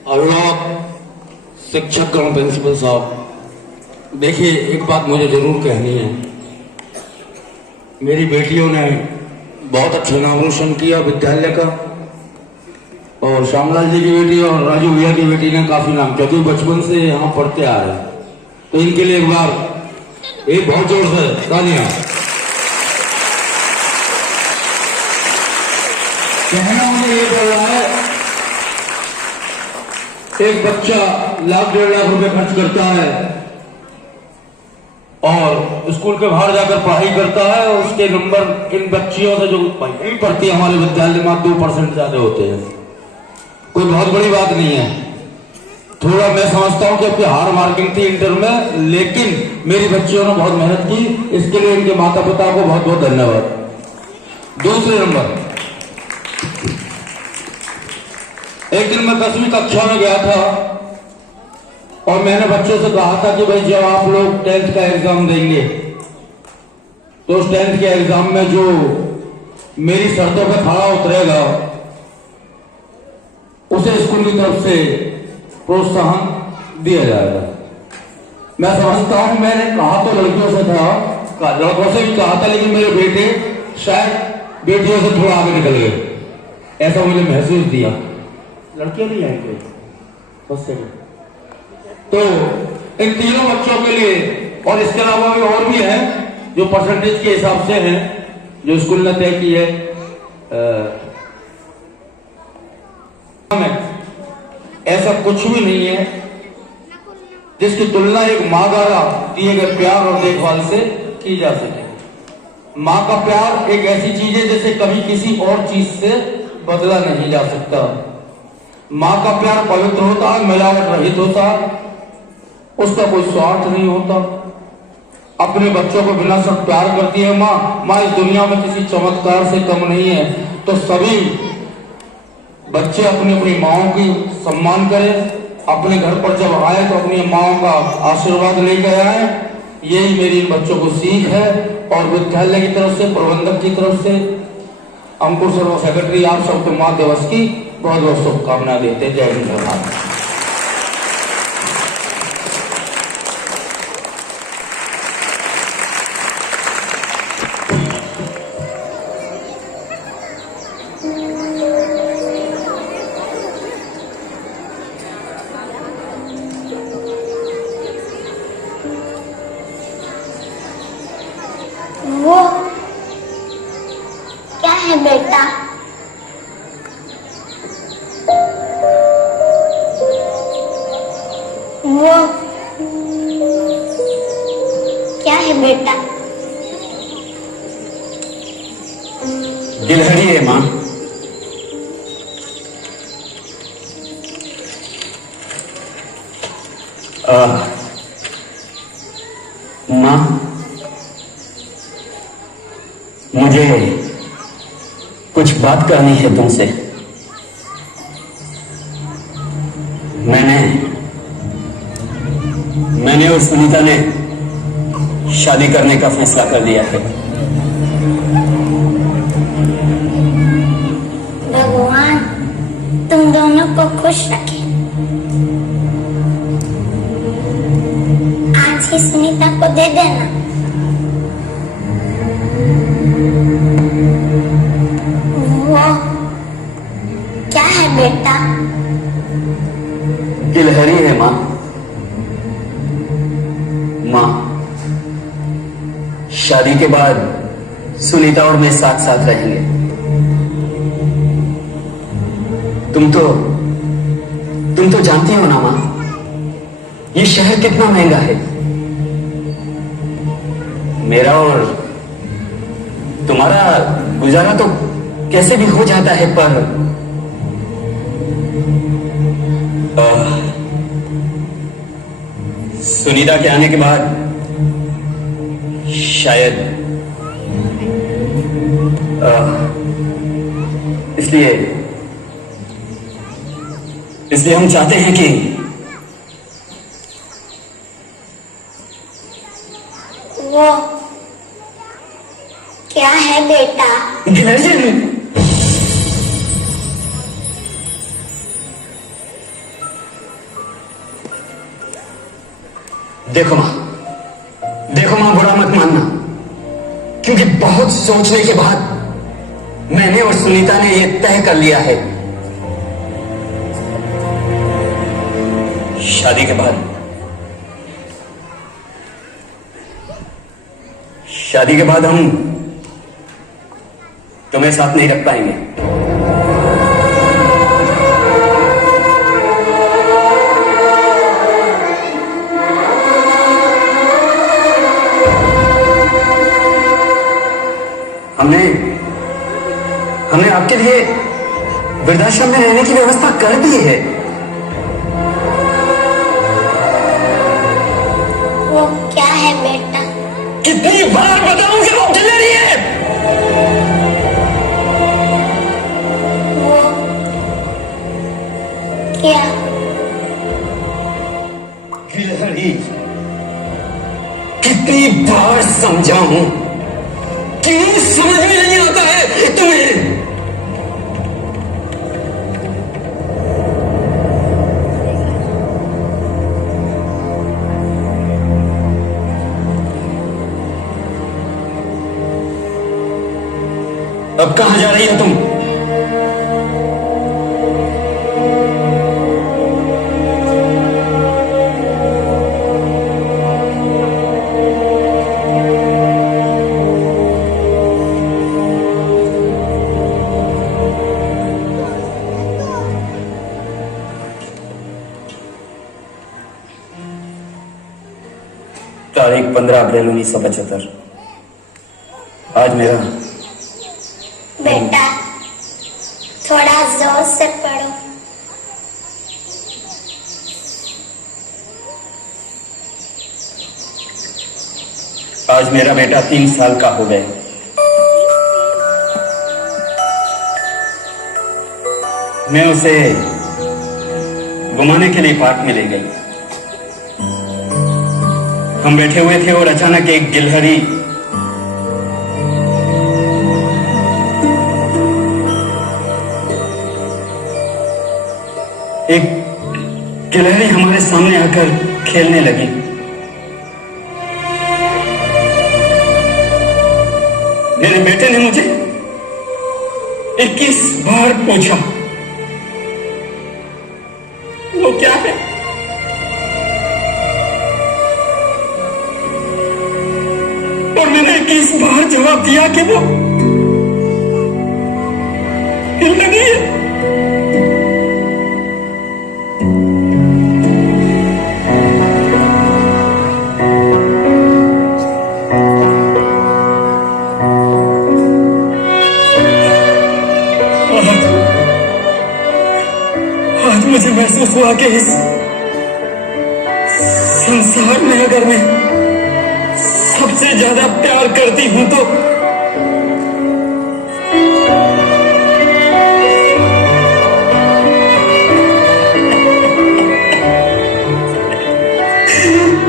अभिभावक, शिक्षकगण, प्रिंसिपल साहब, देखिए एक बात मुझे जरूर कहनी है। मेरी बेटियों ने बहुत अच्छा नाम रोशन किया विद्यालय का, और श्यामलाल जी की बेटी और राजू भैया की बेटी ने काफी नाम, क्योंकि बचपन से यहाँ पढ़ते आ रहे हैं। तो इनके लिए एक बार एक बहुत जोर से तालियां। कहना मुझे ये पड़ रहा है, एक बच्चा लाख 1.5 लाख रुपए खर्च करता है और स्कूल के बाहर जाकर पढ़ाई करता है, और उसके नंबर इन बच्चियों से जो नहीं पढ़ती है हमारे विद्यालय में 2% ज्यादा होते हैं। कोई बहुत बड़ी बात नहीं है। थोड़ा मैं समझता हूं कि आपकी हार मार्किंग थी इंटर में, लेकिन मेरी बच्चियों ने बहुत मेहनत की, इसके लिए इनके माता पिता को बहुत बहुत धन्यवाद। दूसरे नंबर, एक दिन मैं 10वीं कक्षा में गया था और मैंने बच्चों से कहा था कि भाई जब आप लोग 10th का एग्जाम देंगे तो उस 10th के एग्जाम में जो मेरी शर्तों पर खड़ा उतरेगा उसे स्कूल की तरफ से प्रोत्साहन दिया जाएगा। मैं समझता हूं, मैंने कहा तो लड़कियों से था, लड़कों से भी कहा था, लेकिन मेरे बेटे शायद बेटियों से थोड़ा आगे निकल गए, ऐसा मुझे महसूस दिया। लड़कियां नहीं आएंगे बस से। तो इन तीनों बच्चों के लिए, और इसके अलावा भी और भी हैं जो परसेंटेज के हिसाब से हैं, जो स्कूल ने तय की है। ऐसा कुछ भी नहीं है जिसकी तुलना एक माँ द्वारा दिए गए प्यार और देखभाल से की जा सके। माँ का प्यार एक ऐसी चीज है जैसे कभी किसी और चीज से बदला नहीं जा सकता। माँ का प्यार पवित्र होता है, मिलावट रहित होता है, उसका कोई स्वार्थ नहीं होता। अपने बच्चों को बिना शर्त प्यार करती है माँ। माँ इस दुनिया में किसी चमत्कार से कम नहीं है। तो सभी बच्चे अपनी अपनी माँओं की सम्मान करें, अपने घर पर जब आए तो अपनी माँओं का आशीर्वाद लेकर आए। यही मेरी इन बच्चों को सीख है। और विद्यालय की तरफ से, प्रबंधक की तरफ से, अंकुर सर्व सेक्रेटरी, आप सबको माँ दिवस की बहुत बहुत शुभकामनाएं देते। जय हिंद। वो क्या है बेटा? वो क्या है बेटा? गिलहरी है माँ। माँ, मुझे कुछ बात करनी है तुमसे। मैंने और सुनीता ने शादी करने का फैसला कर दिया है। भगवान तुम दोनों को खुश रखे। आज ही सुनीता को दे देना। वो क्या है बेटा? गिलहरी है माँ। माँ, शादी के बाद सुनीता और मैं साथ साथ रहेंगे। तुम तो जानती हो ना माँ, ये शहर कितना महंगा है। मेरा और तुम्हारा गुजारा तो कैसे भी हो जाता है, पर सुनीता के आने के बाद शायद इसलिए हम चाहते हैं कि वो क्या है बेटा? देखो मां, बुरा मत मानना, क्योंकि बहुत सोचने के बाद मैंने और सुनीता ने यह तय कर लिया है, शादी के बाद हम तुम्हें साथ नहीं रख पाएंगे। हमने आपके लिए वृद्धाश्रम में रहने की व्यवस्था कर दी है। वो क्या है बेटा? कितनी बार बताऊं कि वो गिलहरी है? वो क्या? गिलहरी। कितनी बार समझाऊं, क्यों समझ में नहीं आता है तुम्हें? अब कहां जा रही हो तुम? तारीख 15 अप्रैल 1975। आज मेरा बेटा थोड़ा जोर से पढ़ो। आज मेरा बेटा 3 साल का हो गया। मैं उसे घुमाने के लिए पार्क में ले गई। हम बैठे हुए थे और अचानक एक गिलहरी हमारे सामने आकर खेलने लगी। मेरे बेटे ने मुझे 21 बार पूछा, वो क्या है? और मैंने 21 बार जवाब दिया कि वो गिलहरी है। आज मुझे महसूस हुआ कि इस संसार में अगर मैं सबसे ज्यादा प्यार करती हूं तो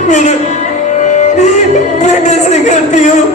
मेरे बेटे से करती हूं।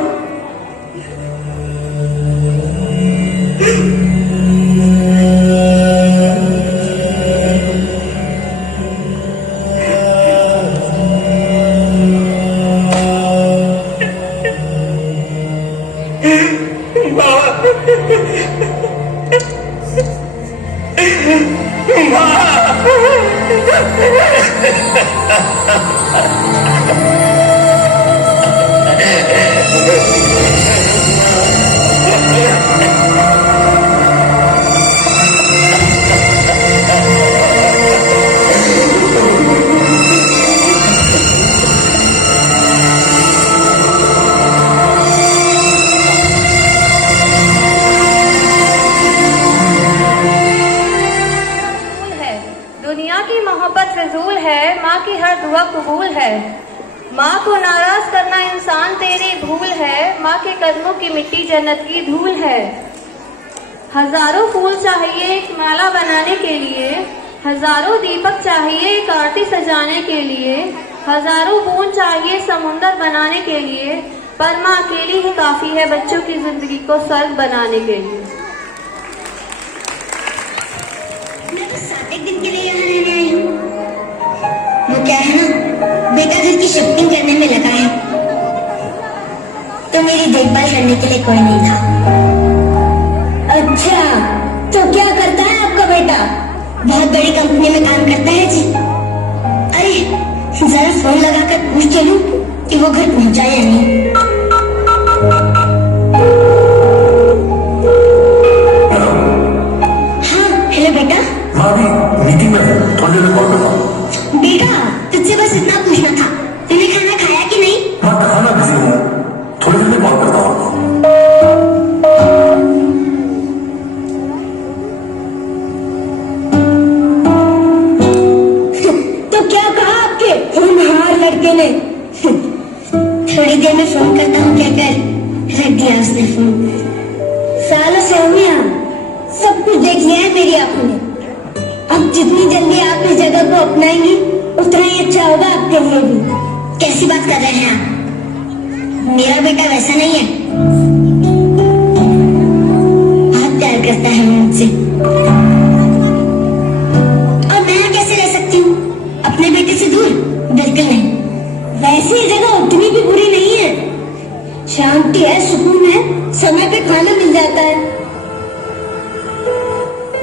फिजूल है, माँ की हर दुआ कबूल है। माँ को नाराज करना इंसान तेरी भूल है, माँ के कदमों की मिट्टी जन्नत की धूल है। हजारों फूल चाहिए एक माला बनाने के लिए, हजारों दीपक चाहिए एक आरती सजाने के लिए, हजारों बूंद चाहिए समुंदर बनाने के लिए, पर माँ अकेली ही काफी है बच्चों की जिंदगी को स्वर्ग बनाने के लिए। मैं तो 7 दिन के लिए यहाँ रहने आई हूँ। वो क्या है ना, बेटा घर की शिफ्टिंग करने में लगा है, तो मेरी देखभाल करने के लिए कोई नहीं था। अच्छा, तो क्या करता है आपका बेटा? बहुत बड़ी कंपनी में काम करता है जी। अरे जरा फोन लगाकर पूछ के लूं कि वो घर पहुंचा या नहीं। हाँ हेलो बेटा। माँ अभी मीटिंग में है, थोड़ी देर में कॉल करता हूँ। बेटा तुझसे बस इतना पूछना था, तूने खाना खाया कि नहीं? माँ खाना बिजी हूँ, थोड़ी देर में कॉल करता हूँ आपको। तो क्या कहा आपके होनहार लड़के ने? थोड़ी देर में फोन करता हूँ कहकर रख दिया उसने फोन। सालों से हूँ यहाँ, सब कुछ देख लिया है मेरी आंखों ने। अब जितनी जल्दी आप इस जगह को अपनाएंगी उतना ही अच्छा होगा आपके लिए भी। कैसी बात कर रहे हैं आप? मेरा बेटा वैसा नहीं है, बहुत प्यार करता है मुझसे। और मैं यहाँ कैसे रह सकती हूँ अपने बेटे से दूर? बिल्कुल नहीं। वैसे ये जगह उतनी भी बुरी नहीं है, शांति है, सुकून है, समय पे खाना मिल जाता है,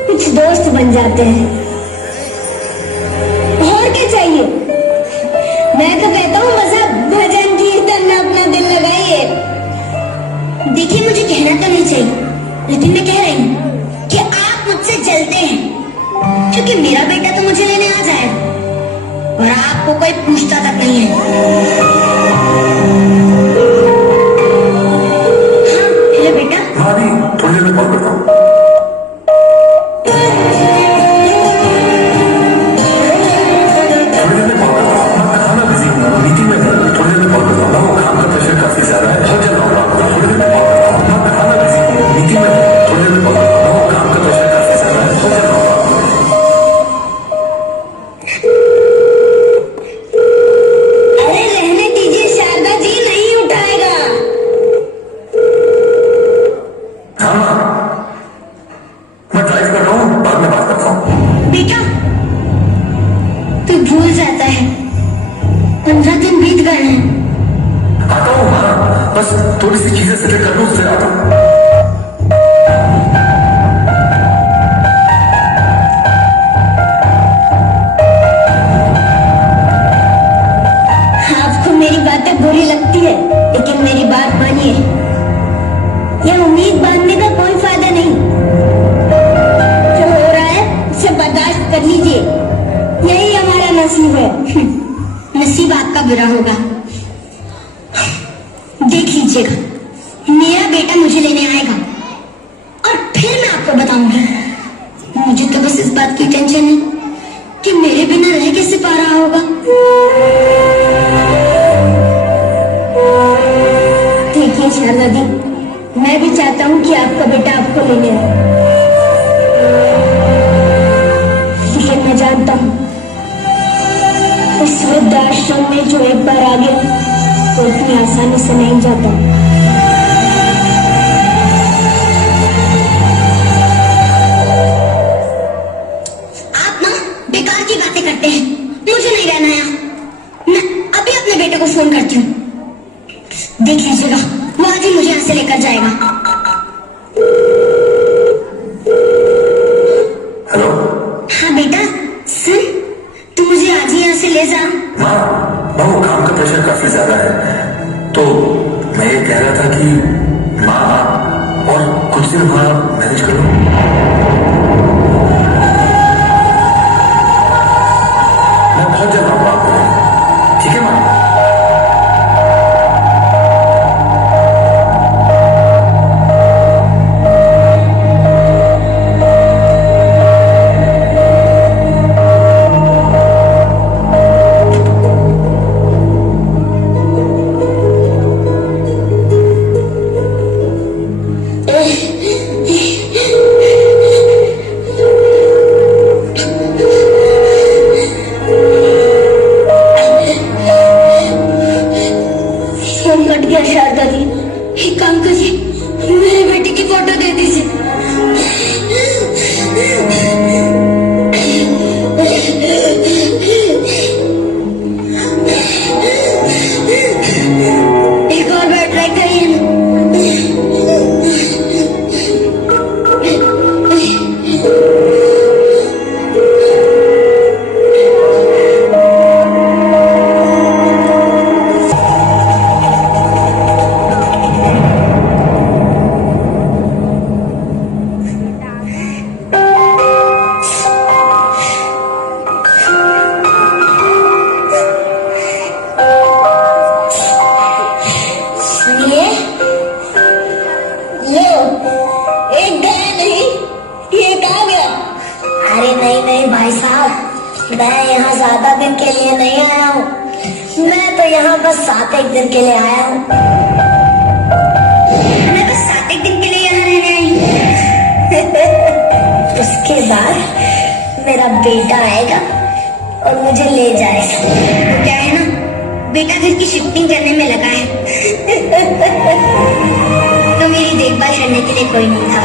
कुछ दोस्त बन जाते हैं, और क्या चाहिए? मैं तो कहता हूँ बस आप भजन कीर्तन में अपना दिल लगाइए। देखिए मुझे कहना तो नहीं चाहिए, लेकिन मैं कह रही हूँ कि आप मुझसे जलते हैं, क्योंकि मेरा बेटा तो मुझे लेने आ जाएगा और आपको कोई पूछता तक नहीं है। हाँ हेलो बेटा। माँ अभी थोड़ी देर में कॉल करता हूँ। थोड़ी देर में कॉल करता हूँ, माँ खाना बिजी हूँ, मीटिंग में हूँ, थोड़ी देर में कॉल करता हूँ। माँ काम का प्रेशर काफी ज्यादा है, बहुत जल्द आऊंगा आपको, थोड़ी देर में कॉल करता हूँ। माँ खाना बिजी हूँ, मीटिंग में हूँ, थोड़ी देर में कॉल करता हूँ। माँ काम का प्रेशर काफी ज्यादा है, बहुत जल्द आऊंगा आपको। अरे रहने दीजिए, शारदा जी नहीं उठाएगा। हाँ माँ, मैं ड्राइव कर रहा हूँ, बाद में बात करता हूँ। बेटा तू भूल जाता है, 15 दिन बीत गए हैं। आता हूँ माँ, बस थोड़ी सी चीजें सेटल कर लूँ, फिर आता हूँ। आपको मेरी बातें बुरी लगती है, लेकिन मेरी बात मानिए, यह उम्मीद बांधने का कोई फायदा नहीं। जो हो रहा है उसे बर्दाश्त कर लीजिए, यही हमारा नसीब है। नसीब आपका बुरा होगा। देख लीजिएगा, मेरा बेटा मुझे लेने आएगा और फिर मैं आपको बताऊंगी। मुझे तो बस इस बात की टेंशन है कि मेरे बिना रह कैसे पा रहा होगा। देखिए शारदा दी, मैं भी चाहता हूँ कि आपका बेटा आपको लेने आए, लेकिन मैं जानता हूँ इस वृद्धाश्रम में जो एक बार आ गया वो इतनी आसानी से नहीं जाता। आप ना बेकार की बातें करते हैं, मुझे नहीं रहना यहाँ। मैं अभी अपने बेटे को फोन करती हूँ, देख लीजिएगा वो आज ही मुझे यहाँ से लेकर जाएगा। हेलो हाँ बेटा सुन, तू मुझे आज ही यहाँ से ले जा। माँ, वो काम का प्रेशर काफी ज्यादा है, तो मैं ये कह रहा था कि माँ और कुछ दिन वहाँ मैनेज कर लो। मैं बहुत जल्द आऊंगा आपको लेने, ठीक है माँ? मैं यहाँ ज्यादा दिन के लिए नहीं आया हूँ, मैं तो यहाँ बस 7 दिन के लिए आया हूँ। मैं बस 7 दिन के लिए यहाँ रहने आई हूँ। उसके बाद मेरा बेटा आएगा और मुझे ले जाएगा। तो क्या है ना, बेटा घर की शिफ्टिंग करने में लगा है। तो मेरी देखभाल करने के लिए कोई नहीं था।